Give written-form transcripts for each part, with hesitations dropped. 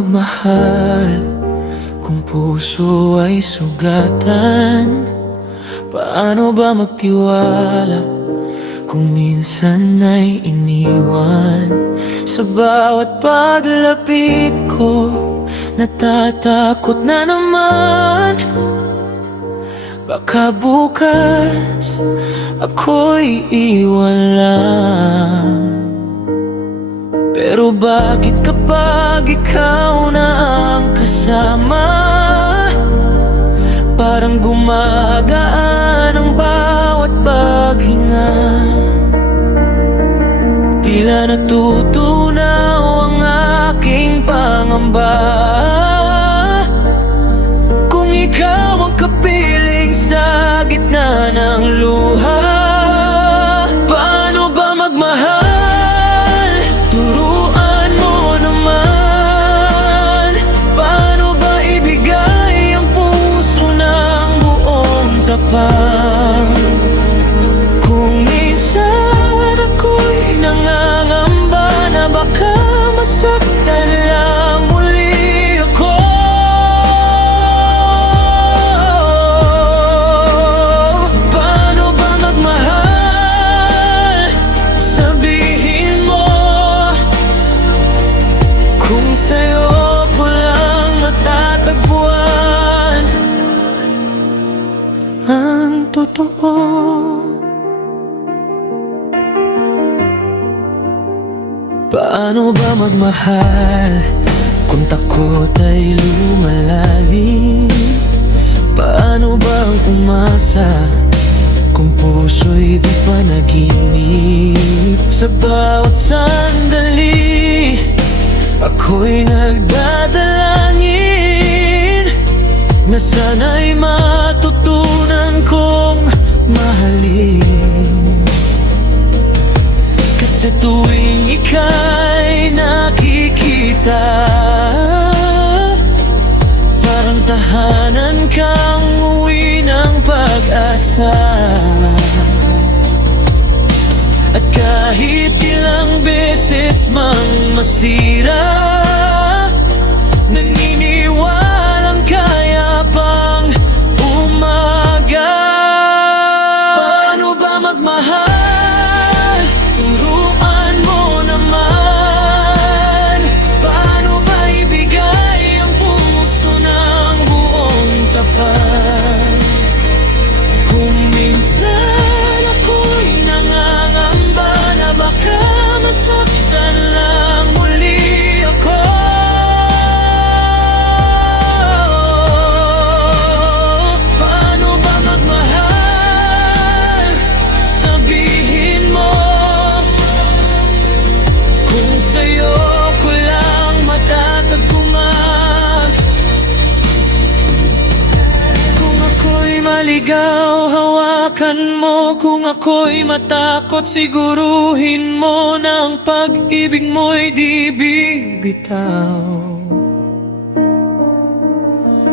magmahal kung puso ay sugatan? Paano ba magtiwala kung minsan ay iniwan? Sa bawat paglapit ko, natatakot na naman. Baka bukas ako'y iwan lang. Pero bakit kapag ikaw na ang kasama, parang gumagaan ang bawat paghinga? Tila natutunaw ang aking pangamba kung ikaw ang kapiling sa gitna ng luha. Paano ba magmahal? Turuan mo naman. Paano ba ibigay ang puso ng buong tapat? Kung minsan ako'y nangangamba na baka masaktan lang muli ako. Paano ba magmahal? Sabihin mo kung sa'yo ko lang matatagpuan ang totoo. Paano ba magmahal kung takot ay lumalalim? Paano bang umasa kung puso'y di panaginip? Sa bawat sandali ako'y nagdadalangin na sana'y matutunan kong mahalin. Sa tuwing ika'y nakikita, parang tahanan kang uwi ng pag-asa. At kahit ilang beses mang masira, naniniwalang kaya pang umaga. Paano ba magmahal? Masaktan lang muli ako. Paano ba magmahal? Sabihin mo kung sa'yo ko lang matatagpuan. Kung ako'y maligaw, hawakan mo. Kung ako'y matakot, siguruhin mo na ang pag-ibig mo'y di bibitaw.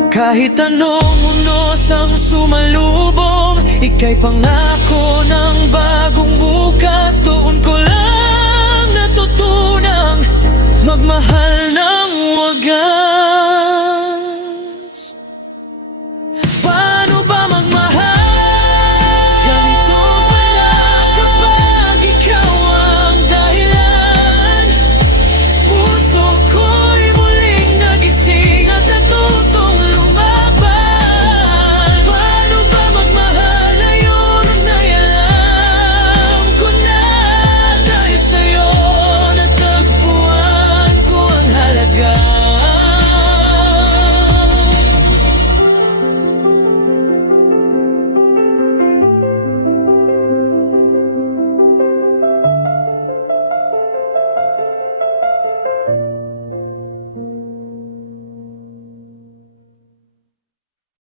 Kahit anong unos ang sumalubong, ika'y pangako ng bagong bukas. Doon ko lang natutunang magmahal ng wagas.